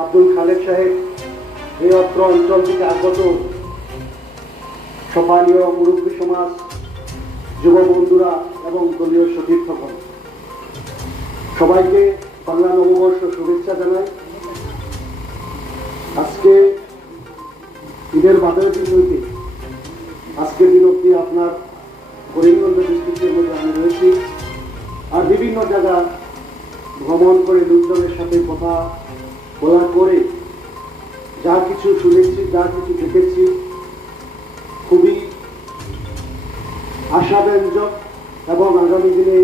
আব্দুল খালেক সাহেব এই অত্র অঞ্চল থেকে আগত সম্মানীয় মুরব্বী সমাজ, যুব বন্ধুরা এবং দলীয় সতীর্থগণ। সবাইকে বাংলা নববর্ষ শুভেচ্ছা জানাই। আজকে ঈদের বাজার দিন আজকের দিন অব্দি আপনার করিমগঞ্জ ডিস্ট্রিক্টের মধ্যে আমি রয়েছি। আর বিভিন্ন জায়গা ভ্রমণ করে লোকজনের সাথে কথা বলার পরে যা কিছু শুনেছি, যা কিছু দেখেছি, খুবই আশাব্যঞ্জক এবং আগামী দিনে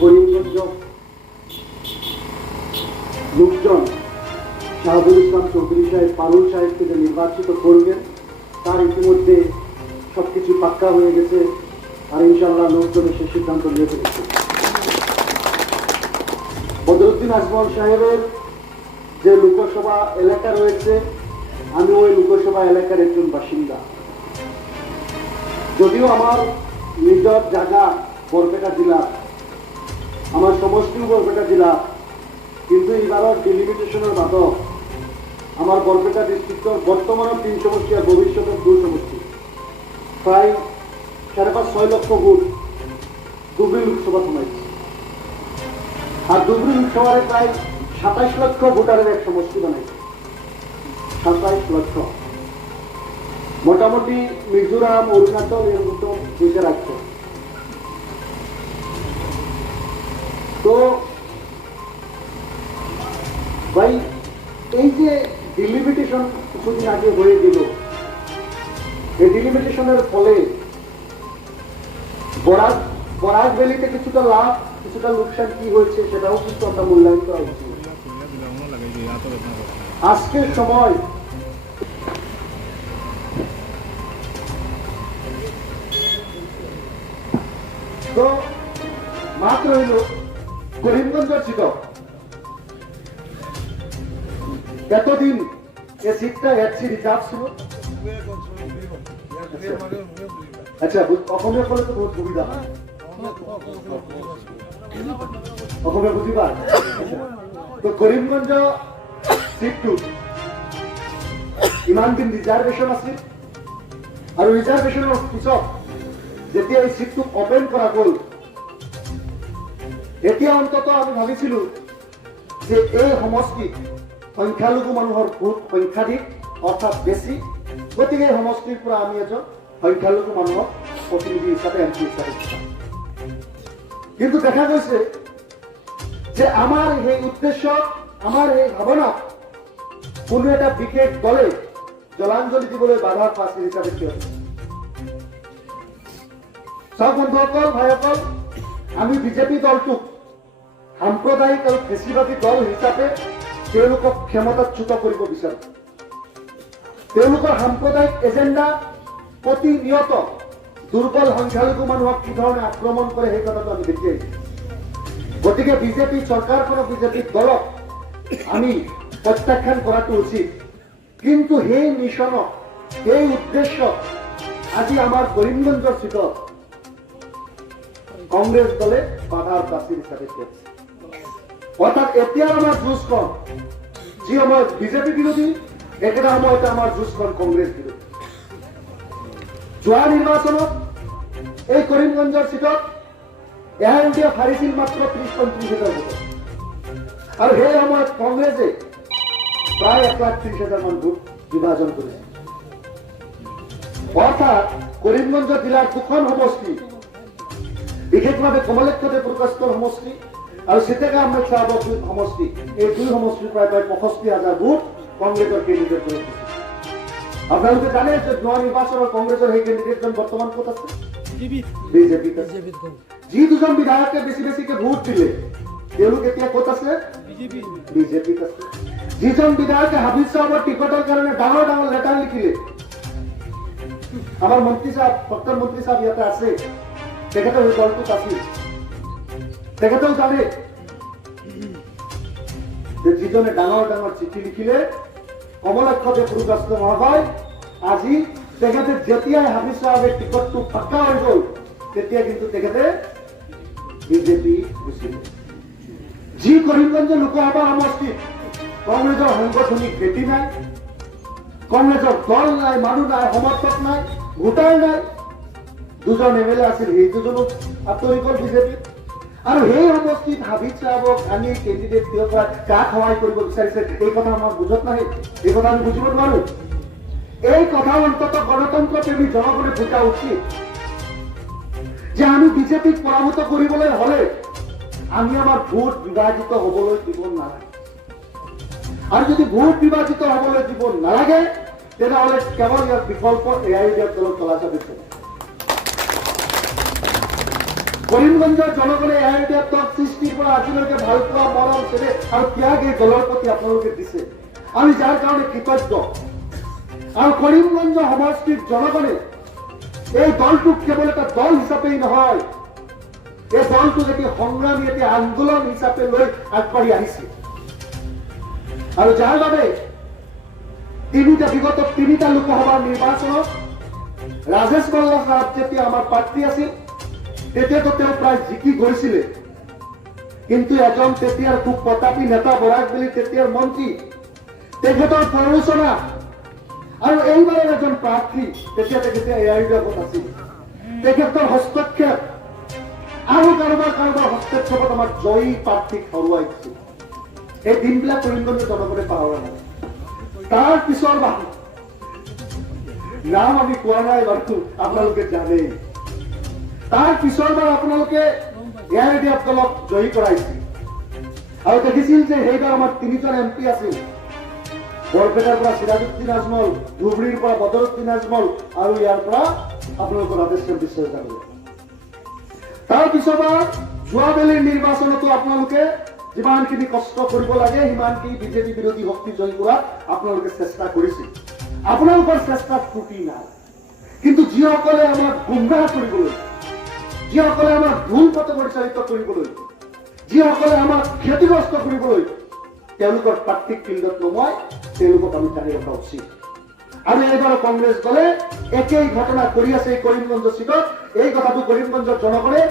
করিমগঞ্জ লোকজন শাহাবুল ইসলাম চৌধুরী সাহেব, পারুল সাহেবকে যে নির্বাচিত করবেন, তার ইতিমধ্যে সব কিছু পাক্কা হয়ে গেছে। আর ইনশাল্লাহ লোকজনের সে সিদ্ধান্ত নিয়ে ফেলেছে বদরুদ্দিন আজমল সাহেবের যে লোকসভা এলাকা রয়েছে, আমি ওই লোকসভা এলাকার একজন বাসিন্দা। যদিও আমার নিজের জায়গা বরপেটা জেলা, আমার সমষ্টিও বরপেটা জেলা, কিন্তু এবার ডিলিমিটেশনের মাধ্যম আমার বরপেটা ডিস্ট্রিক্টর বর্তমানে তিন সমষ্টি আর ভবিষ্যতের দুই সমষ্টি। প্রায় সাড়ে পাঁচ, ছয় লক্ষ ভোট দুবরি লোকসভা কমাইছে আর দুবরি লোকসভায় প্রায় সাতাইশ লক্ষ ভোটারের এক সমষ্টি বানাইছে। সাতাইশ লক্ষ। মোটামুটি মিজোরাম, অরুণাচল এর মতো দেশে রাখছে। তো ভাই, এই যে ডিলিমিটেশন কিছুদিন আগে হয়ে গেল, এই ডিলিমিটেশনের ফলে বরাক বরাক ভ্যালিতে কিছুটা লাভ, কিছুটা লোকসান কি হয়েছে সেটাও কিন্তু আমরা মূল্যায়ন করা উচিত। আজকের সময় তো মাত্র হইল করিমগঞ্জ ছিল এতদিন এ সিটটা এসছি রিজার্ভ ছিল। আচ্ছা অসমীয়া বলে তো বহুত সুবিধা হয়। অসমীয়া বুঝিবা। তো করিমগঞ্জ অপেন কৰা গ'ল এতিয়া অন্তত আমি ভাবিছিলো যে এই সমষ্টিত সংখ্যালঘু মানুহৰ ভোট সংখ্যাধিক অৰ্থাৎ বেছি। গতিকে এই সমষ্টিৰ পৰা আমি এজন সংখ্যালঘু মানুহক প্ৰতিনিধি হিচাপে এম পি হিচাপে কিন্তু দেখা গৈছে যে আমাৰ সেই উদ্দেশ্য, আমাৰ এই ভাৱনা কোনো এটা বিশেষ দলে জলাঞ্জলি বন্ধুসকল ভাইসকল আমি বিজেপি দলটোক সাম্প্ৰদায়িক আৰু ফেচিবাদী দল তেওঁলোকক ক্ষমতাচ্যুত কৰিব বিচাৰো। তেওঁলোকৰ সাম্প্ৰদায়িক এজেণ্ডা প্ৰতিনিয়ত দুৰ্বল সংখ্যালঘু মানুহক কি ধৰণে আক্ৰমণ কৰে সেই কথাটো আমি দেখি আহিছোঁ। গতিকে বিজেপি চৰকাৰখনক বিজেপি দলক আমি প্ৰত্যাখ্যান কৰাটো উচিত। কিন্তু সেই মিশন সেই উদ্দেশ্য, আজি আমাৰ কৰিমগঞ্জৰ চিটত কংগ্ৰেছ দলে প্ৰাচীৰ হিচাপে থিয় দিছে অৰ্থাৎ এতিয়া আমাৰ যুঁজখন যি সময়ত বিজেপি বিৰোধী একেটা সময়তে আমাৰ যুঁজখন কংগ্ৰেছ বিৰোধী যোৱা নিৰ্বাচনত এই কৰিমগঞ্জৰ চিটত এ আই এম ডিয়ে হাৰিছিল মাত্ৰ ত্ৰিশ ভোটত আৰু সেই সময়ত কংগ্ৰেছে প্ৰায় এক লাখ ত্ৰিশ হাজাৰ মান ভোট বিভাজন কৰিছে অৰ্থাৎ কৰিমগঞ্জ জিলাৰ দুখন সমষ্টি বিশেষভাৱে কমলেক্ষদেৱ প্ৰকাশিত সমষ্টি আৰু চিটেকা আহমেদ চাহাবৰ সমষ্টি, এই দুই সমষ্টিৰ প্ৰায় প্ৰায় পঁয়ষষ্ঠি হাজাৰ ভোট কংগ্ৰেছৰ কেণ্ডিডেট কৰি আপোনালোকে জানে যে যোৱা নিৰ্বাচনৰ কংগ্ৰেছৰ সেই কেণ্ডিডেটজন বৰ্তমান ক'ত আছে? বিজেপিত আছে। যি দুজন বিধায়কে বেছি বেছিকে ভোট দিলে, তেওঁলোক এতিয়া ক'ত আছে? বিজেপিত আছে। যিজন বিধায়কে হাবিজ চাহাবৰ টিকটৰ কাৰণে ডাঙৰ ডাঙৰ লেটাৰ লিখিলে। আমাৰ মন্ত্ৰী চাহাব ডক্টৰ মন্ত্ৰী চাহাব ইয়াতে আছে। তেখেতে সেই দলটোত আছিল তেখেতেও জানে। যে যিজনে ডাঙৰ ডাঙৰ চিঠি লিখিলে, কমলক্ষদেৱ গুৰুদাস মহোদয় আজি তেখেতে যেতিয়াই হাবিজ চাহাবে টিকটটো পাক্কা হৈ গ'ল তেতিয়া কিন্তু তেখেতে বিজেপি গুচি গ'ল। যি কৰিমগঞ্জ লোকসভা সমষ্টিত কংগ্ৰেছৰ সাংগঠনিক ভেটি নাই কংগ্ৰেছৰ দল নাই মানুহ নাই সমৰ্থক নাই ভোটাৰ নাই। দুজন এম এল এ আছিল, সেই দুজনো আঁতৰি গ'ল বিজেপি। আৰু সেই সমষ্টিত হাবিব চাহাবক আনি কেণ্ডিডেট থিয় কৰাই কাক সহায় কৰিব বিচাৰিছে, এই কথা আমাৰ বুজত নাহে, এই কথা আমি বুজিব নোৱাৰো। এই কথা অন্তত গণতন্ত্ৰ প্ৰেমী জনগণে বুজা উচিত। যে আমি বিজেপিক পৰাভূত কৰিবলৈ হলে আমি আমাৰ ভোট বিভাজিত হবলৈ দিব নালাগে। আৰু যদি ভোট বিভাজিত হবলৈ দিব নালাগে, তেনেহলে কেৱল ইয়াৰ বিকল্প এয়াই দিয়াৰ দলত চলাচল দিছে কৰিমগঞ্জৰ জনগণে এয়াই দিয়াৰ দল সৃষ্টিৰ পৰা আজিলৈকে ভালো পোৱা মৰম চেনে আৰু ত্যাগ এই দলৰ প্ৰতি আপোনালোকে দিছে। আমি যাৰ কাৰণে কৃতজ্ঞ। আৰু কৰিমগঞ্জ সমষ্টিৰ জনগণে এই দলটোক কেৱল এটা দল হিচাপেই নহয়, এই দলটোক এটি সংগ্ৰামী, এটি আন্দোলন হিচাপে লৈ আগবাঢ়ি আহিছে। আৰু যাৰ বাবে তিনিটা বিগত তিনিটা লোকসভাৰ নিৰ্বাচনত ৰাজেশ বল্লভ ৰাভ যেতিয়া আমাৰ প্ৰাৰ্থী আছিল, তেতিয়াতো তেওঁ জিকি গৈছিলে। কিন্তু এজন তেতিয়াৰ খুব প্ৰতাপী নেতা বৰাক বুলি তেতিয়াৰ মন্ত্ৰী, তেখেতৰ প্ৰৰোচনা আৰু এইবাৰৰ এজন প্ৰাৰ্থী তেতিয়া তেখেতে এ আই ইউ আছিল। তেখেতৰ হস্তক্ষেপ আৰু কাৰোবাৰ কাৰোবাৰ হস্তক্ষেপত আমাৰ জয়ী প্ৰাৰ্থীক হৰুৱাই এই দিনবিলাক কৰিমগঞ্জ জনগণে পাহৰা নাই। তাৰ পিছৰ বাৰ নাম আমি কোৱা নাই বাৰু, আপোনালোকে জানেই। তাৰ পিছৰ বাৰ আপোনালোকে এয়াৰ ইণ্ডিয়া দলক জয়ী কৰাইছিল। আৰু দেখিছিল যে সেইবাৰ আমাৰ তিনিজন এম পি আছিল। বৰপেটাৰ পৰা চিৰাজুদ্দিন আজমল, ধুবুৰীৰ পৰা বদৰুদ্দিন আজমল আৰু ইয়াৰ পৰা আপোনালোকৰ ৰাধেশ্যাম বিশ্ববিদ্যালয় তাৰ পিছৰবাৰ যোৱাবেলিৰ নিৰ্বাচনতো আপোনালোকে যিমানখিনি কষ্ট কৰিব লাগে সিমানখিনি বিজেপি বিৰোধী শক্তি জয়ী কৰাত আপোনালোকে চেষ্টা কৰিছিল আপোনালোকৰ চেষ্টাত ত্ৰুটি নাই। কিন্তু যিসকলে আমাক গুমৰাহ কৰিবলৈ, যিসকলে আমাক ভুল পথে পৰিচালিত কৰিবলৈ, যিসকলে আমাক ক্ষতিগ্ৰস্ত কৰিবলৈ, তেওঁলোকৰ প্ৰাৰ্থিক ফিল্ডত আমি জানি ৰখা উচিত। আৰু এইবাৰ কংগ্ৰেছ দলে একেই ঘটনা কৰি আছে এই কৰিমগঞ্জ চিটত। এই কথাটো কৰিমগঞ্জৰ জনগণে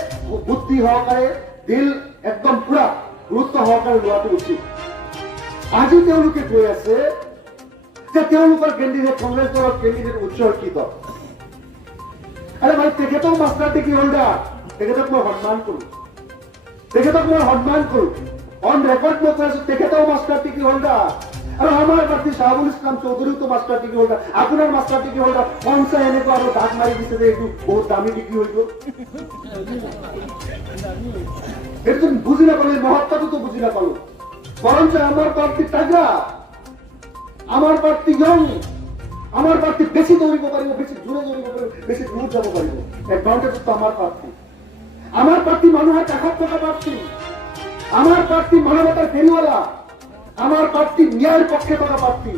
বুদ্ধি সহকাৰে দিল একদম পুৰা। গুৰুত্ব সহকাৰে লোৱাটো উচিত। আজি তেওঁলোকে কৈ আছে যে তেওঁলোকৰ কেণ্ডিডেট কংগ্ৰেছ দলৰ কেণ্ডিডেট উৎসৰ্গিত। আরে ভাই, তেখেতক মাষ্টাৰ ডিগ্ৰী হোল্ডাৰ তেখেতক মই সন্মান কৰো। তেখেতক মই সন্মান কৰো। অন ৰেকৰ্ড মই কৈ আছো তেখেতেও মাষ্টাৰ ডিগ্ৰী হোল্ডাৰ আৰু আমাৰ প্ৰাৰ্থী শাহাবুল ইছলাম চৌধুৰীতো মাষ্টাৰ ডিগ্ৰী হোল্ডাৰ আপোনাৰ মাষ্টাৰ ডিগ্ৰী হোল্ডাৰ কনচাই এনেকুৱা আৰু দাগ মাৰি দিছে যে এইটো বহুত দামী ডিগ্ৰী হৈ গ'ল। এইটো বুজি নাপালো এই মহত্বটোতো বুজি নাপালো বরঞ্চ আমার প্ৰাৰ্থী তাগৰা আমাৰ প্ৰাৰ্থী ইয়ং আমাৰ প্ৰাৰ্থী বেছি দৌৰিব পাৰিব বেছি জোৰে দৌৰিব পাৰিব বেছি দূৰ যাব পারিব। পাৰিব এডভান্টেজটো আমাৰ প্ৰাৰ্থী আমাৰ প্ৰাৰ্থী মানুহৰ কাষত থকা প্ৰাৰ্থী আমাৰ প্ৰাৰ্থী মানৱতাৰ ফেৰিৱালা আমাৰ প্ৰাৰ্থী ন্যায়ৰ পক্ষে থকা প্ৰাৰ্থী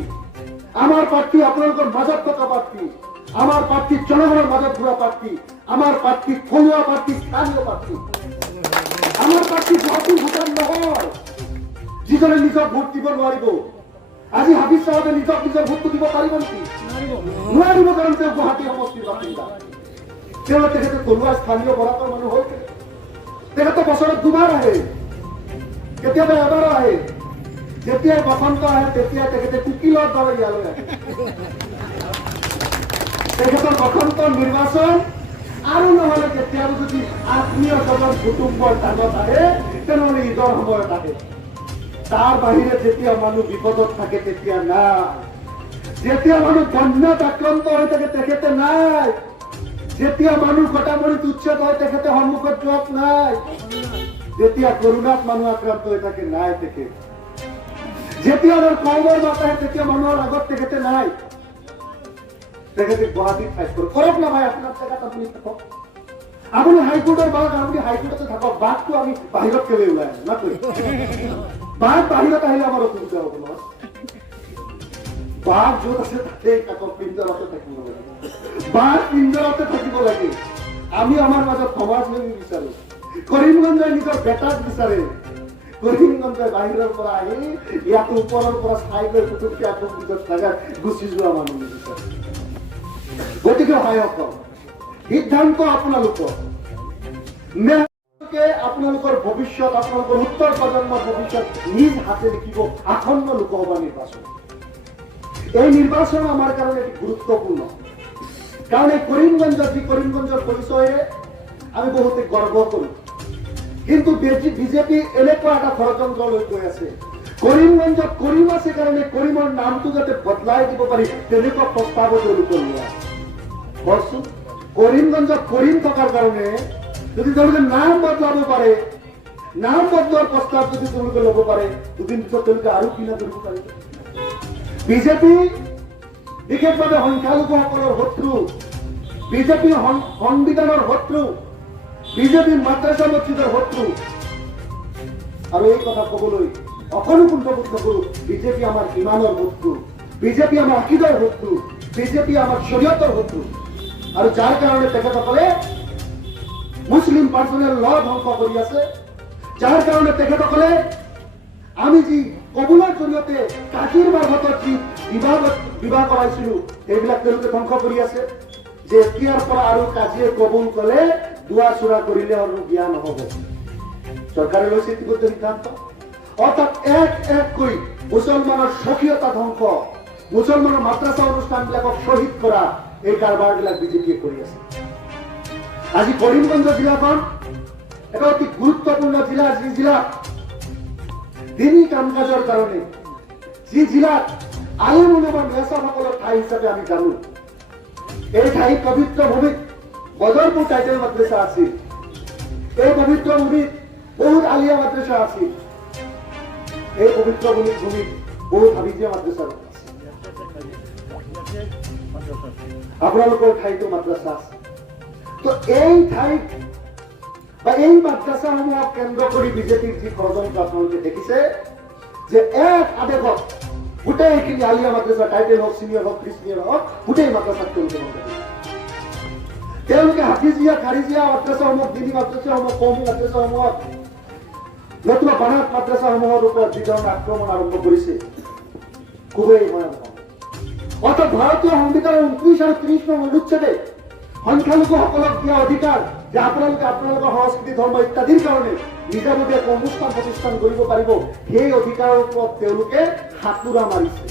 আমার প্ৰাৰ্থী আপোনালোকৰ মাজত থকা প্ৰাৰ্থী আমার প্ৰাৰ্থী জনগণৰ মাজত ঘূৰা প্ৰাৰ্থী আমার প্ৰাৰ্থী থলুৱা প্ৰাৰ্থী স্থানীয় প্ৰাৰ্থী আমাৰ প্ৰাৰ্থী গুৱাহাটী ভূটান নহয় যিজনে নিজক ভোট দিব নোৱাৰিব। আজি হাবিজ চাহাবে নিজক নিজৰ ভোটটো দিব পাৰিব নেকি? নোৱাৰিব কাৰণ তেওঁ গুৱাহাটী সমষ্টিৰ বাসিন্দা। তেওঁ তেখেতে থলুৱা স্থানীয় বৰাকৰ মানুহ হ'ল তেখেতে বছৰত দুবাৰ আহে। কেতিয়াবা এবাৰ আহে। যেতিয়াই বসন্ত আহে, তেতিয়াই তেখেতে কুকিলৰ দৰে ইয়ালৈ তেখেতৰ বসন্ত নিৰ্বাচন আৰু নহলে কেতিয়াবা যদি আত্মীয় স্বজন কুটুম্বৰ কাগজ আহে, তেনেহলে ঈদৰ সময়ত আহে। তাৰ বাহিৰে যেতিয়া মানুহ বিপদত থাকে, তেতিয়া নাই। যেতিয়া মানুহ বন্যাত আক্ৰান্ত হৈ থাকে, তেখেতে নাই। যেতিয়া মানুহ কটামৰিত উচ্ছেদ হয়, তেখেতে সন্মুখত যোৱাত নাই। যেতিয়া কৰোণাত মানুহ আক্ৰান্ত হৈ থাকে, নাই তেখেত। যেতিয়া আমাৰ কৰ্মৰ মাত আহে তেতিয়া মানুহৰ আগত তেখেতে নাই। কৰক না ভাই আপোনাৰ জেগাত আপুনি থাকক। আপুনি হাইকোৰ্টৰ বাঘ আমি বাহিৰত কেলে ওলাই আনো নাকৈ বাঘ বাহিৰত আহিলে আমাৰ অসুবিধা হ'ব নহয় বাঘ য'ত আছে পিঞ্জৰাতে থাকিব লাগে। বাঘ থাকিব লাগে। আমি আমাৰ মাজত সমাজ নিৰ্মাণ বিচাৰো? নিজৰ বেটাক বিচাৰে। পৰা আহি ইয়াত গতিকে সহায়ক সিদ্ধান্ত আপোনালোকৰ। আপোনালোকৰ ভৱিষ্যত, আপোনালোকৰ উত্তৰ প্ৰজন্মৰ ভৱিষ্যত নিজ হাতে লিখিব আসন্ন লোকসভা নিৰ্বাচন। এই নিৰ্বাচন আমাৰ কাৰণে এটি গুৰুত্বপূৰ্ণ। কাৰণ এই কৰিমগঞ্জত যি কৰিমগঞ্জৰ পৰিচয়েৰে আমি বহুতে গৰ্ব কৰোঁ। কিন্তু বিজেপি এনেকুৱা এটা ষড়যন্ত্ৰ লৈ গৈ আছে। কৰিমগঞ্জত কৰিম আছে কাৰণে কৰিমৰ নামটো যাতে বদলাই দিব পাৰি, তেনেকুৱা প্ৰস্তাৱো তেওঁলোকে লোৱা কচোন কৰিমগঞ্জত কৰিম থকাৰ কাৰণে যদি তেওঁলোকে নাম বদলাব পাৰে নাম বদলোৱাৰ প্ৰস্তাৱ যদি তেওঁলোকে ল'ব পাৰে দুদিন পিছত তেওঁলোকে আৰু কিনা কৰিব পাৰিব বিজেপি বিশেষভাৱে সংখ্যালঘুসকলৰ শত্ৰু বিজেপি সংবিধানৰ শত্ৰু বিজেপি মাদ্ৰাসা মছজিদৰ শত্ৰু আৰু এই কথা কবলৈ অকণো কুণ্ঠবোধ নকৰো, বিজেপি আমাৰ ইমানৰ শত্ৰু বিজেপি আমাৰ আকিদৰ শত্ৰু বিজেপি আমাৰ শৰীয়তৰ শত্ৰু আৰু যাৰ কাৰণে তেখেতসকলে মুছলিম পাৰ্চনেল ল ধ্বংস কৰি আছে। যাৰ কাৰণে তেখেতসকলে আমি যি কবুলৰ জৰিয়তে কাজিৰ মাৰ্ফতত যি বিবাহ বিবাহ কৰাইছিলো সেইবিলাক তেওঁলোকে ধ্বংস কৰি আছে। যে এতিয়াৰ পৰা আৰু কাজিয়ে কবুল কলে, দোৱা চোৰা কৰিলে আৰু বিয়া নহব। চৰকাৰে লৈছে ইতিমধ্যে সিদ্ধান্ত। অৰ্থাৎ এক এককৈ মুছলমানৰ স্বকীয়তা ধ্বংস, মুছলমানৰ মাদ্ৰাছা অনুষ্ঠানবিলাকক শ্বহীদ কৰা এই কাৰবাৰবিলাক বিজেপিয়ে কৰি আছে। আজি কৰিমগঞ্জ জিলাখন এটা অতি গুৰুত্বপূৰ্ণ জিলা, যি জিলাত দিনী কাম কাজৰ কাৰণে, যি আলিমুল বা মেচাসকলৰ ঠাই হিচাপে আমি জানো, এই ঠাই পবিত্ৰ ভূমিত বদৰপুৰ টাইটেল মাদ্ৰাছা আছিল। এই পবিত্ৰ ভূমিত বহুত আলিয়া মাদ্ৰাছা আছিল। এই পবিত্ৰ ভূমিত ভূমিত বহুত হাবিজীয়া মাদ্ৰাছা আছিল আপোনালোকৰ ঠাইতো মাদ্ৰাছা আছে। তো এই ঠাইত বা এই মাদ্ৰাছাসমূহক কেন্দ্ৰ কৰি বিজেপিৰ যি ষড়যন্ত্ৰ আপোনালোকে দেখিছে, যে এক আদেশত গোটেইখিনি আলিয়া মাদ্ৰাছা টাইটেল হওক চিনিয়ৰ হওক ক্ৰিষ্টিয়ান হওক, গোটেই মাদ্ৰাছাক তেওঁলোকে। তেওঁলোকে হাফিজিয়া, খাৰিজিয়া মাদ্ৰাছাসমূহ দিনী মাদ্ৰাছাসমূহ কৌমী মাদ্ৰাছাসমূহত নতুবা বানাত মাদ্ৰাছাসমূহৰ ওপৰত যি আক্ৰমণ আৰম্ভ কৰিছে। খুবেই ভয়ানক। অৰ্থাৎ ভাৰতীয় সংবিধানৰ ঊনত্ৰিশ আৰু ত্ৰিশ নং অনুচ্ছেদে সংখ্যালঘুসকলক দিয়া অধিকাৰ যে আপোনালোকে আপোনালোকৰ সংস্কৃতি ধৰ্ম ইত্যাদিৰ কাৰণে নিজাববীয়াকৈ অনুষ্ঠান প্ৰতিষ্ঠান কৰিব পাৰিব সেই অধিকাৰৰ ওপৰত তেওঁলোকে সাঁতোৰা মাৰিছে।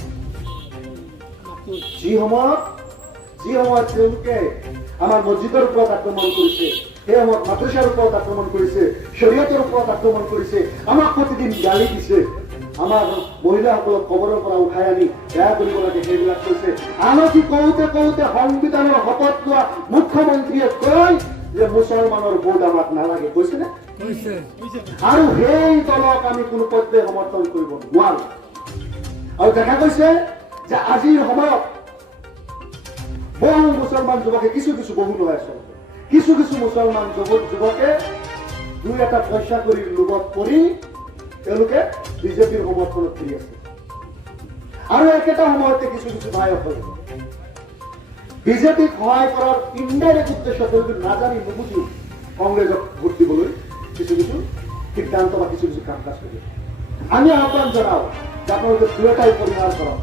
যি সময়ত যি সময়ত তেওঁলোকে আমাৰ মছজিদৰ ওপৰত আক্ৰমণ সেই সময়ত মাদ্ৰাছাৰ ওপৰত আক্ৰমণ কৰিছে, শৰীয়তৰ ওপৰত আক্ৰমণ কৰিছে, আমাক প্ৰতিদিন গালি দিছে আমাৰ মহিলাসকলক কবৰৰ পৰা উঠাই আনি বেয়া কৰিব লাগে সেইবিলাক কৈছে আনকি কওঁতে কওঁতে সংবিধানৰ শপত লোৱা মুখ্যমন্ত্ৰীয়ে কয় যে মুছলমানৰ ভোট আমাক নালাগে কৈছেনে আৰু সেই দলক আমি কোনো পৰ্যায়ে সমৰ্থন কৰিব নোৱাৰো। আৰু দেখা গৈছে যে আজিৰ সময়ত বহু মুছলমান যুৱকে কিছু কিছু বহু নহয় আচলতে। কিছু কিছু মুছলমান যুৱক যুৱকে দুই এটা পইচা কৰি লোভত পৰি তেওঁলোকে বিজেপিৰ সমৰ্থনত ফিৰি আছে। আৰু একেটা সময়তে কিছু কিছু ভাইসকলে বিজেপিক সহায় কৰাৰ ইনডাইৰেক্ট উদ্দেশ্য তেওঁলোকে নাজানি নুবুজি কংগ্ৰেছক ভোট দিবলৈ কিছু কিছু সিদ্ধান্ত বা কিছু কিছু কাম কাজ কৰি আমি আহ্বান জনাওঁ যে আপোনালোকে দুয়োটাই পৰিহাৰ কৰক।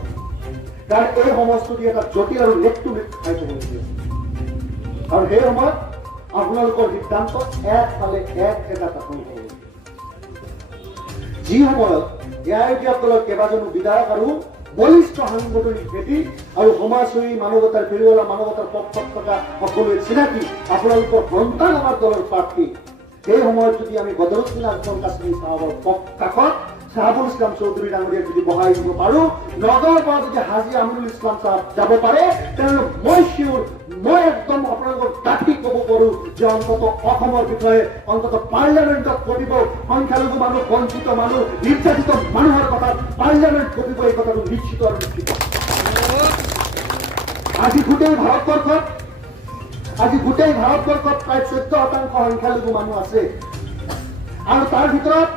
কাৰণ এই সমষ্টি এটা জটিল আৰু নেক টু নেক খাই থবলগীয়া আৰু সেই সময়ত আপোনালোকৰ সিদ্ধান্ত একফালে এক এটা শাসন হ'ব যি সময়ত এ আই দলৰ কেইবাজনো বিধায়ক আৰু বলিষ্ঠ সাংগঠনিক ভেটি আৰু সমাজসেৱী মানৱতাৰ ফেৰিৱালা মানৱতাৰ পক্ষত থকা সকলোৱে চিনাকি আপোনালোকৰ সন্তান আমাৰ দলৰ প্ৰাৰ্থী। সেই সময়ত যদি আমি বদৰুদ্দিন আজমল কাশ্মীৰ চাহাবৰ কাষত চাহাবুল ইছলাম চৌধুৰী ডাঙৰীয়াক যদি বহাই দিব পাৰো নগাঁৱৰ পৰা যদি হাজি আমিনুল ইছলাম চাহাব যাব পাৰে তেনেহ'লে মই চিঞৰ মই একদম আপোনালোকক ডাঠি ক'ব পাৰো যে অন্তত অসমৰ বিষয়ে, অন্তত পাৰ্লিয়ামেণ্টত কৰিব সংখ্যালঘু মানুহ, বঞ্চিত মানুহ নিৰ্যাতিত মানুহৰ কথা পাৰ্লিয়ামেণ্ট কৰিব এই কথাটো নিশ্চিত আৰু নিশ্চিত। আজি গোটেই ভাৰতবৰ্ষত, আজি গোটেই ভাৰতবৰ্ষত প্ৰায় চৈধ্য শতাংশ সংখ্যালঘু মানুহ আছে। আৰু তাৰ ভিতৰত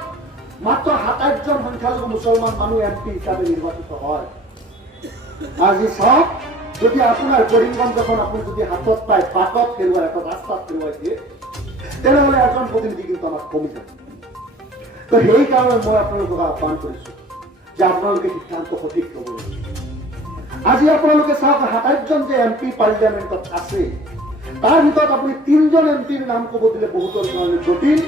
মাত্ৰ সাতাইছজন সংখ্যালঘু মুছলমান মানুহ এম পি হিচাপে নিৰ্বাচিত হয়। আজি চাওক যদি আপোনাৰ কৰিমগঞ্জখন আপুনি যদি হাতত পায়, পাকত হেৰুৱাই এটা ৰাস্তাত হেৰুৱাই দিয়ে, তেনেহ'লে এজন কিন্তু আমাক কমি যাব। তো সেইকাৰণে মই আপোনালোকক আহ্বান কৰিছো যে আপোনালোকে সিদ্ধান্ত সঠিক ল'ব আজি আপোনালোকে চাওক সাতাইছজন যে এম পি পাৰ্লিয়ামেণ্টত আছে, তাৰ ভিতৰত আপুনি তিনিজন এম পিৰ নাম ক'ব দিলে বহুতৰ কাৰণে জটিল।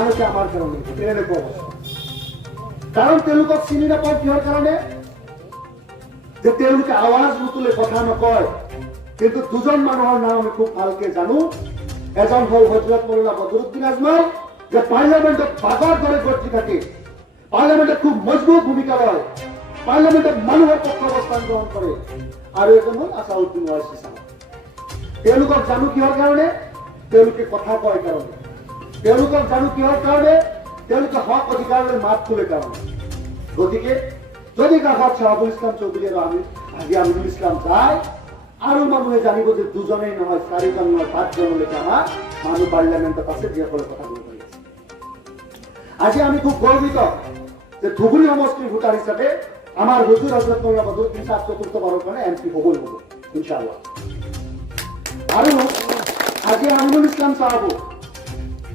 আলোকে আমাৰ কাৰণে এনেকুৱা অৱস্থা কাৰণ তেওঁলোকক চিনি নাপাওঁ কিহৰ কাৰণে? যে তেওঁলোকে আৱাজ নুতুলে কথা নকয়। কিন্তু দুজন মানুহৰ নাম আমি খুব ভালকে জানো। এজন হ'ল হজরত মোল্লা বদরুদ্দিন আজমল যে পার্লামেন্টত বাঘৰ দৰে গৰ্জি থাকে। পাৰ্লামেন্টত খুব মজবুত ভূমিকা লয়। পাৰ্লামেন্টত মানুহৰ পক্ষ অৱস্থান গ্ৰহণ কৰে। আৰু এজন হ'ল আছাউদ্দিন ওৱাইচি চাহাব। তেওঁলোকক জানো কিহৰ কাৰণে? তেওঁলোকে কথা কয় কাৰণে। তেওঁলোকক জানো কিহৰ কাৰণে তেওঁলোকে হক অধিকাৰলৈ মাত তোলে কাৰণে গতিকে যদি কাষত চাহাবুল ইছলাম চৌধুৰী আমি হাজি আমিনুল ইছলাম যায় আৰু মানুহে জানিব যে দুজনেই নহয় চাৰিজন নহয় পাঁচজনলৈকে আমাৰ মানুহ পাৰ্লিয়ামেণ্টত আছে যিসকলে কথা ক'ব পাৰি আজি আমি খুব গৰ্বিত যে ধুবুৰী সমষ্টিৰ ভোটাৰ হিচাপে আমাৰ হুজুৰ হজরত মৌলানা বদরুদ্দিন সাহেব চতুৰ্থবাৰৰ কাৰণে এম পি হ'বই হ'ব ইনশাআল্লাহ। আৰু আজি আমিনুল ইছলাম চাহাবো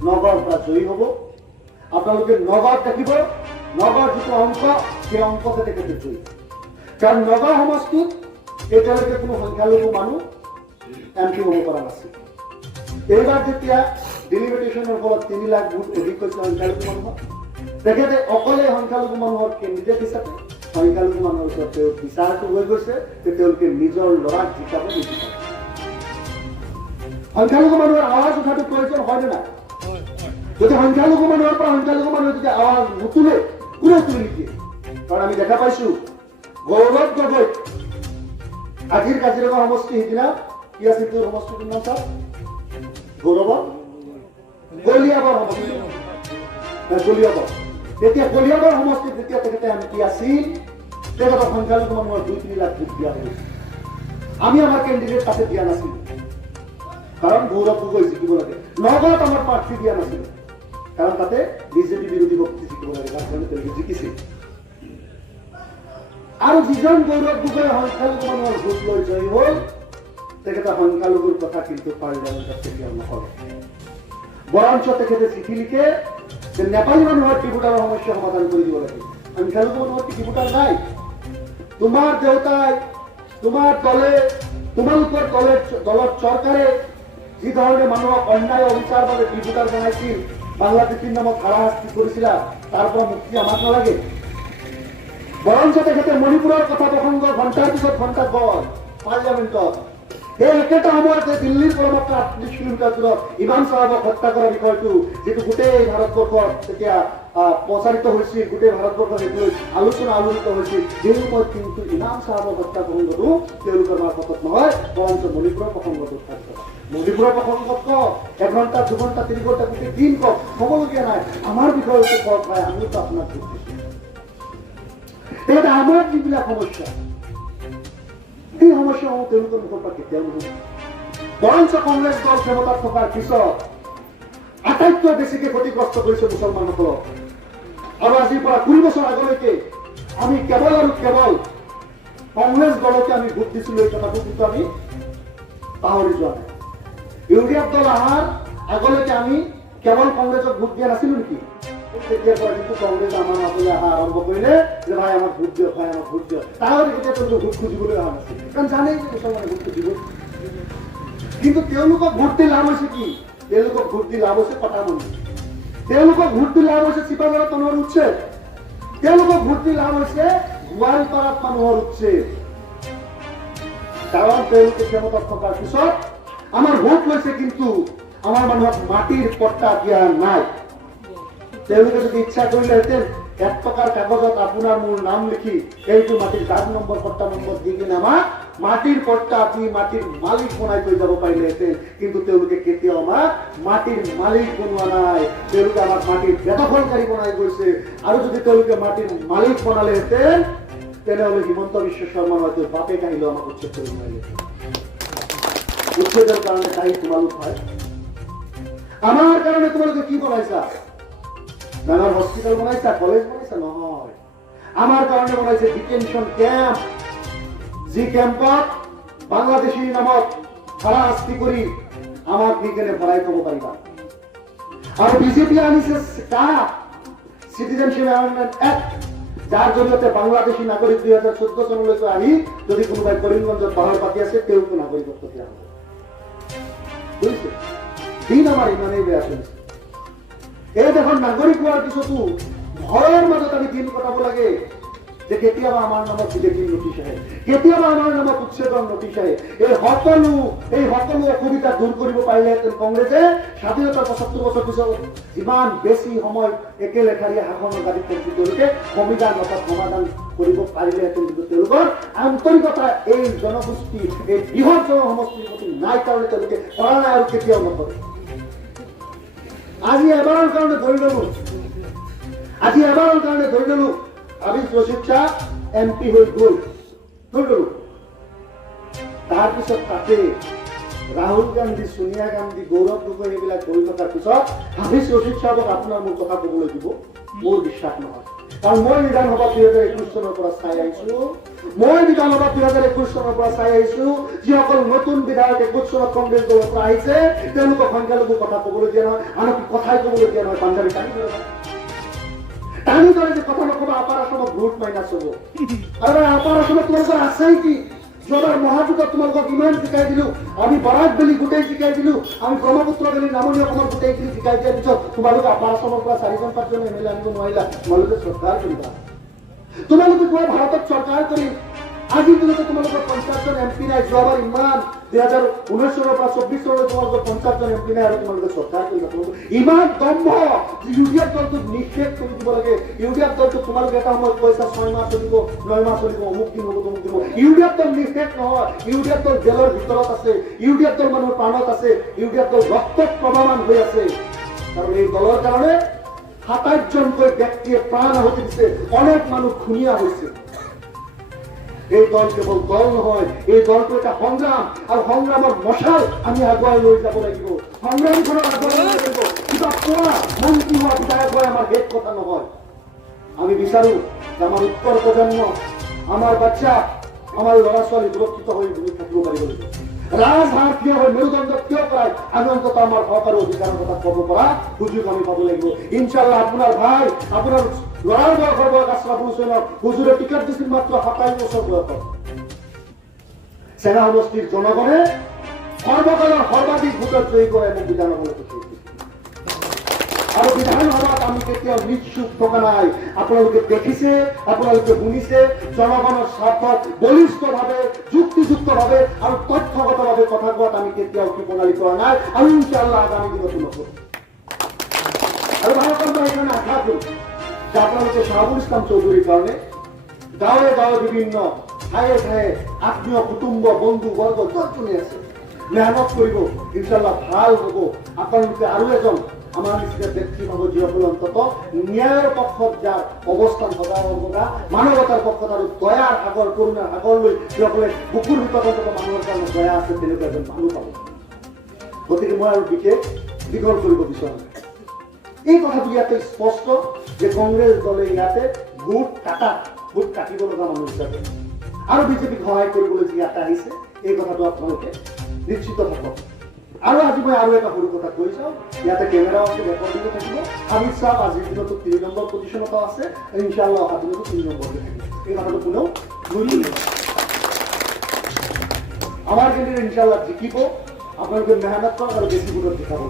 নগৰৰ পৰা জয়ী হ'ব। আপোনালোকে নগৰত দেখিব নগৰ যিটো অঙ্ক সেই অংকতে তেখেতে জয়ী কাৰণ নগৰ সমষ্টিত এতিয়ালৈকে কোনো সংখ্যালঘু মানুহ এম পি হ'ব পৰা নাছিল। এইবাৰ যেতিয়া ডিলিমিটেশ্যনৰ ফলত তিনি লাখ ভোট অধিক হৈছে সংখ্যালঘু মানুহৰ, তেখেতে অকলে সংখ্যালঘু মানুহৰ কেণ্ডিডেট হিচাপে সংখ্যালঘু মানুহৰ ওচৰত তেওঁ বিচাৰটো হৈ গৈছে, যে তেওঁলোকে নিজৰ ল'ৰাক জিকাব সংখ্যালঘু মানুহৰ আৱাজ উঠাটো প্ৰয়োজন, হয়নে নাই? যদি সংখ্যালঘু মানুহৰ পৰা সংখ্যালঘু মানুহে যদি আৱাজ নুতুলে কোনে তুলি নিদিয়ে কাৰণ আমি দেখা পাইছো গৌৰৱ গগৈ। আজিৰ কাজিৰঙা সমষ্টি সিদিনা কি আছিল তোৰ সমষ্টিটোৰ নাম চাওক গৌৰৱ কলিয়াবৰ সমষ্টি। নাই, কলিয়াবৰ তেতিয়া কলিয়াবৰ সমষ্টিত যেতিয়া তেখেতে এম পি আছিল তেখেতক সংখ্যালঘু মানুহৰ দুই তিনি লাখ ভোট দিয়া হৈছিল আমি আমাৰ কেণ্ডিডেট তাতে দিয়া নাছিলো। কাৰণ গৌৰৱ গগৈ জিকিব লাগে। নগাঁৱত আমাৰ প্ৰাৰ্থী দিয়া নাছিল। কাৰণ তাতে বিজেপি বিৰোধী বক্তি জিকিব লাগে কাৰণে তেওঁলোকে জিকিছিল আৰু যিজন গগৈ ভোট জয়ী হ'ল কথা কিন্তু পাৰ্লিয়ামেণ্টত তেখেতে চিঠি লিখে যে নেপালী মানুহৰ ত্ৰিপুটাৰৰ সমস্যা সমাধান কৰি দিব লাগে সংখ্যালঘু মানুহৰ ত্ৰিপুটাৰ নাই। তোমাৰ দেউতাই তোমাৰ দলে তোমালোকৰ দলে দলত চৰকাৰে যি ধৰণে মানুহক অন্যায় অবিচাৰ বাবে ত্ৰিপুটাৰ বনাইছিল বাংলাদেশীৰ নামত হাৰাশাস্তি কৰিছিলা তাৰ পৰা মুক্তি আমাক নালাগে বৰঞ্চ তেখেতে মণিপুৰৰ কথা প্রসঙ্গ ঘণ্টার পিছত ঘণ্টা কয় পার্লামেন্টত। সেই একেটা সময়তে দিল্লীৰ পৰা মাত্ৰ আঠত্ৰিশ কিলোমিটাৰ দূৰত ইমান চাহাবক হত্যা কৰা বিষয়টো, যিটো গোটেই ভাৰতবৰ্ষত তেতিয়া হৈছিল গোটেই ভাৰতবৰ্ষত সেইটো আলোচনা আলোচিত হৈছিল সেই সময়ত কিন্তু ইমাম চাহাবক হত্যা প্ৰসংগটো তেওঁলোকৰ মাৰ্ফতত নহয় বৰঞ্চ মণিপুৰৰ প্ৰসংগটো উত্থাপ কৰে মণিপুৰৰ প্ৰসংগত কওক এঘণ্টা দুঘণ্টা গোটেই দিন কওক হ'বলগীয়া নাই আমাৰ বিষয়টো কওক ভাই আমিতো আপোনাক দুখ দিছোঁ তেখেতে আমাৰ সমস্যা, এই সমস্যাসমূহ তেওঁলোকৰ মুখৰ পৰা কেতিয়াও নহব বৰঞ্চ কংগ্ৰেছ দল ক্ষমতাত থকাৰ পিছত আটাইতকৈ বেছিকে ক্ষতিগ্ৰস্ত কৰিছে মুছলমানসকলক আৰু আজিৰ পৰা কুৰি বছৰ আগলৈকে আমি কেৱল আৰু কেৱল কংগ্ৰেছ দলকে আমি ভোট দিছিলো এই কথাটো কিন্তু আমি পাহৰি যোৱা নাই। ইউৰিয়াৰ দল অহাৰ আগলৈকে আমি কেৱল কংগ্ৰেছক ভোট দিয়া নাছিলো নেকি? তেতিয়াৰ পৰা কিন্তু কংগ্ৰেছ আমাৰ মাজলৈ অহা আৰম্ভ কৰিলে যে ভাই, আমাক ভোট দিয়ক, ভাই, আমাক ভোট দিয়ক। তাহলে তেতিয়া তেওঁলোকে ভোট খুজিবলৈ অহা নাছিল। কাৰণ জানেই যে মুছলমানে ভোট খুজিব। কিন্তু তেওঁলোকক ভোট দি লাভ হৈছে কি? তেওঁলোকক ভোট দি লাভ হৈছে কটামন্দি তেওঁলোকক ভোট লাভ হৈছে শিৱসাগৰত মানুহৰ উচ্ছেদ। তেওঁলোকক লাভ হৈছে গোৱালপাৰাত মানুহৰ উচ্ছেদ। কাৰণ তেওঁলোকে ক্ষমতাত পিছত আমাৰ ভোট লৈছে কিন্তু আমাৰ মানুহক মাটিৰ পট্টা দিয়া নাই। তেওঁলোকে যদি ইচ্ছা কৰিলেহেঁতেন এক টকাৰ কাগজত আপোনাৰ মোৰ নাম লিখি এইটো মাটিৰ দাগ নম্বৰ, পট্টা নম্বৰ দি কিনে আমাক মাটিৰ পট্টা দি মাটিৰ মালিক বনাই থৈ যাব পাৰিলেহেঁতেন কিন্তু তেওঁলোকে কেতিয়াও আমাক মাটিৰ মালিক বনোৱা নাই। তেওঁলোকে আমাক মাটিৰ বেদখলকাৰী বনাই গৈছে আৰু যদি তেওঁলোকে মাটিৰ মালিক বনালেহেঁতেন তেনেহলে হিমন্ত বিশ্ব শৰ্মা হয়তো বাপেক আহিলেও আমাক উচ্ছেদ কৰিব নোৱাৰিলে উচ্ছেদৰ কাৰণে দায়ী তোমালোক হয়। আমাৰ কাৰণে তোমালোকে কি বনাইছা? ডাঙৰ হস্পিটেল বনাইছা কলেজ বনাইছা? নহয়। আমাৰ কাৰণে বনাইছে ডিটেনশ্যন কেম্প যি কেম্পত বাংলাদেশীৰ নামত হাৰাশাস্তি কৰি আমাক নি কেনে ভৰাই থব পাৰিবা আৰু বিজেপি আনিছে কাক চিটিজেনশ্বিপ এমেণ্ডমেণ্ট এক্ট যাৰ জৰিয়তে বাংলাদেশী নাগৰিক দুই হাজাৰ চৈধ্য চনলৈকে আহি যদি কোনোবাই কৰিমগঞ্জত বাহৰ পাতি আছে, তেওঁকো নাগৰিকত্ব দিয়া হ'ব। বুজিছে? দিন আমাৰ ইমানেই বেয়া চলিছে। এই দেশৰ নাগৰিক হোৱাৰ পিছতো ভয়ৰ মাজত আমি দিন কটাব লাগে। যে কেতিয়াবা আমাৰ নামত বিদেশি নটিচ আহে, কেতিয়াবা আমাৰ নামত উচ্ছেদৰ নটিচ আহে, এই সকলো এই সকলো অসুবিধা দূৰ কৰিব পাৰিলেহেঁতেন কংগ্ৰেছে। স্বাধীনতাৰ পঁচত্তৰ বছৰ পিছত যিমান বেছি সময় একেলেঠাৰীয়ে শাসনৰ গাড়ীত থাকি তেওঁলোকে সংবিধান অৰ্থাৎ সমাধান কৰিব পাৰিলেহেঁতেন কিন্তু তেওঁলোকৰ এই জনগোষ্ঠী, এই বৃহৎ জনসমষ্টিৰ প্ৰতি নাই তেওঁলোকে কৰা নাই আৰু কেতিয়াও নকৰে। আজি এবাৰৰ কাৰণে ধৰি ললো, আজি এবাৰৰ কাৰণে ধৰি ললো আমি শ্বাহ এম পি হৈ গ'ল ধৰি তাৰপিছত তাতে ৰাহুল গান্ধী, সোনিয়া গান্ধী, গৌৰৱ গগৈ এইবিলাক কৰি থকাৰ পিছত হাফিজ ৰচিদ চাহাবক আপোনাৰ মোৰ কথা ক'বলৈ দিব। মোৰ বিশ্বাস নহয়। কাৰণ মই বিধানসভা দুহেজাৰ একৈশ চনৰ পৰা চাই আহিছো। মই বিধানসভা দুহেজাৰ একৈশ চনৰ পৰা চাই আহিছো। যিসকল নতুন বিধায়ক একৈশ চনত কংগ্ৰেছ দলৰ পৰা আহিছে, তেওঁলোকক সংখ্যালঘু কথা ক'বলৈ দিয়া নহয়। আনকি কথাই ক'বলৈ দিয়া নহয় টানি নহয়। টানি ধৰে যে কথা নকবা আপাৰ আসমত ভোট মাইনাছ হ'ব আৰু আপাৰ আসমত তোমালোকৰ আছেই কি? যোৱাবাৰ মহাযুগত তোমালোকক ইমান শিকাই দিলো, আমি বৰাক বেলি গোটেই শিকাই দিলো, আমি ব্ৰহ্মপুত্ৰ বেলি নামনি অসমত গোটেইখিনি শিকাই দিয়াৰ পিছত তোমালোকে আপাৰ আসামৰ পৰা চাৰিজন পাঁচজন এম এল এ আনিব নোৱাৰিলা তোমালোকে চৰকাৰ কৰিবা তোমালোকে কোৱা ভাৰতত চৰকাৰ কৰিম আজিৰ দিনতে তোমালোকৰ পঞ্চাছজন এম পি নাই যোৱাবাৰ ইমান দুহেজাৰ ঊনৈছ চনৰ পৰা চৌব্বিছ চনলৈ তোমালোকৰ পঞ্চাছজন এম পি নাই আৰু তোমালোকে তোমালোকে ইমান দম্ভ যে ইউ ডি এফ দলটোক নিষেধ কৰি দিব লাগে। ইউ ডি এফ দলটোক তোমালোকে এটা সময়ত কৈছা ছয় মাহ চলিব নয় মাহ চলিব অমুক দিন হ'ব তমুক দিব ইউ ডি এফ দল নিষেধ নহয়। ইউ ডি দল জেলৰ ভিতৰত আছে। ইউ ডি দল মানুহৰ প্ৰাণত আছে। ইউ ডি এফ দল ৰক্তত প্ৰৱাহমান হৈ আছে। কাৰণ এই দলৰ কাৰণে সাতাইশজনকৈ ব্যক্তিয়ে প্ৰাণ আহুতি দিছে। অনেক মানুহ খুনীয়া হৈছে। এই দল কেৱল দল নহয় এই দলটো এটা সংগ্ৰাম আৰু সংগ্ৰামৰ মশাল, আমি আগুৱাই লৈ যাব লাগিব। সংগ্ৰামখনক আগুৱাই লৈ লাগিব। কিবা কোৱা মন্ত্ৰী হোৱা বিধায়ক হোৱা আমাৰ শেষ কথা নহয়। আমি বিচাৰো যে আমাৰ উত্তৰ প্ৰজন্ম, আমাৰ বাচ্চা আমাৰ ল'ৰা ছোৱালী সুৰক্ষিত হৈ থাকিব পাৰিব লাগিব ৰাজহাঁহ থিয় হৈ মেৰুদণ্ড থিয় কৰাই আমি অন্তত আমাৰ হক আৰু অধিকাৰৰ কথা ক'ব পৰা সুযোগ আমি পাব লাগিব। ইনশাল্লাহ আপোনাৰ ভাই, আপোনাৰ ল'ৰাৰ বয়সৰ বয়স আশ্ৰাফ হুছেইনক হুজুৰে টিকেট দিছিল মাত্ৰ সাতাইছ বছৰ বয়সত। চেনা সমষ্টিৰ জনগণে সৰ্বকালৰ সৰ্বাধিক ভোটত জয়ী কৰাই মোক বিধানসভালৈ আৰু বিধানসভাত আমি কেতিয়াও নিশ্চুপ থকা নাই। আপোনালোকে দেখিছে, আপোনালোকে শুনিছে, জনগণৰ স্বাৰ্থত বলিষ্ঠভাৱে, যুক্তিযুক্তভাৱে আৰু তথ্যগতভাৱে কথা কোৱাত আমি কেতিয়াও কৃপণালী কৰা নাই। আৰু ইনশাল্লাহ আগামী দিনতো নকৰোঁ। আৰু ভাৰতৰ মই এইকাৰণে আশা যে আপোনালোকে শাহাবুল ইছলাম চৌধুৰীৰ কাৰণে গাঁৱে গাঁৱে বিভিন্ন ঠায়ে ঠায়ে আত্মীয়, কুটুম্ব, বন্ধু য'ত যোনে আছে। মেহনত কৰিব ইনশাল্লাহ ভালো হ'ব। আপোনালোকে আৰু এজন আমাৰ নিচিনা ব্যক্তি পাব যিসকলে অন্তত। ন্যায়ৰ পক্ষত যাৰ অৱস্থান সদায় সৰ্বদা মানৱতাৰ পক্ষত আৰু দয়াৰ সাগৰ, কৰুণাৰ সাগৰ লৈ যিসকলে বুকুৰ ভিতৰত অন্তত মানুহৰ কাৰণে দয়া আছে, তেনেকুৱা এজন মানুহ পাব। গতিকে মই আৰু বিশেষ দীঘল কৰিব বিচৰা নাই। এই কথাটো ইয়াতে স্পষ্ট যে কংগ্ৰেছ দলে ইয়াতে ভোট কাটা, ভোট কাটিব লগা মানুহ হিচাপে আৰু বিজেপিক সহায় কৰিবলৈ যি ইয়াতে আহিছে, এই কথাটো আপোনালোকে নিশ্চিত থাকক আৰু আজি মই আৰু এটা সৰু কথা কৈ চাওঁ ইয়াতে কেমেৰা আছে ৰেকৰ্ডিঙো থাকিব। অমিত শ্বাহ আজিৰ দিনতো তিনি নম্বৰ পজিশ্যনত আছে। ইনশাল্লাহ অহা দিনতো তিনি নম্বৰতে থাকিব। এই কথাটো কোনেও কৰিব আমাৰ কেন্দ্ৰীয় ইনশাল্লাহ জিকিব। আপোনালোকে মেহনত কৰক আৰু বেছি ভোটত জিকাব।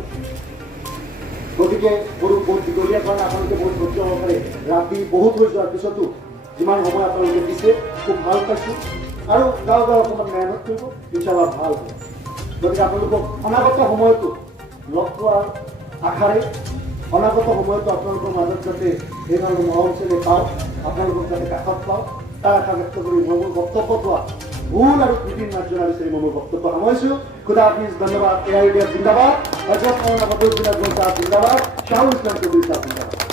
গতিকে সৰু বহুত দীঘলীয়া কাৰণে আপোনালোকে বহুত ধৈৰ্য সহকাৰে ৰাতি বহুত হৈ যোৱাৰ পিছতো যিমান সময় আপোনালোকে দিছে, খুব ভালো পাইছোঁ। আৰু গাঁও গাঁও অকণমান মেহনত কৰিব ইনশাল্লাহ ভালো হ'ব। গতিকে আপোনালোকক অনাগত সময়তো লগ পোৱাৰ আশাৰে অনাগত সময়তো আপোনালোকৰ মাজত যাতে এই মৰম চেনেহ পাওঁ, আপোনালোকক যাতে কাষত পাওঁ, তাৰ আশা ব্যক্ত মই মোৰ বক্তব্য পোৱা ভুল আৰু ত্ৰুটিৰ মাৰ্জনা বিচাৰি মই মোৰ বক্তব্য সামৰিছোঁ খুদা হাফিজ ধন্যবাদ এ আই জিন্দাবাদ হজরত মৌলানা বদরুদ্দিন আজমল সাহেব জিন্দাবাদ শাহুল ইসলাম কবির সাহেব জিন্দাবাদ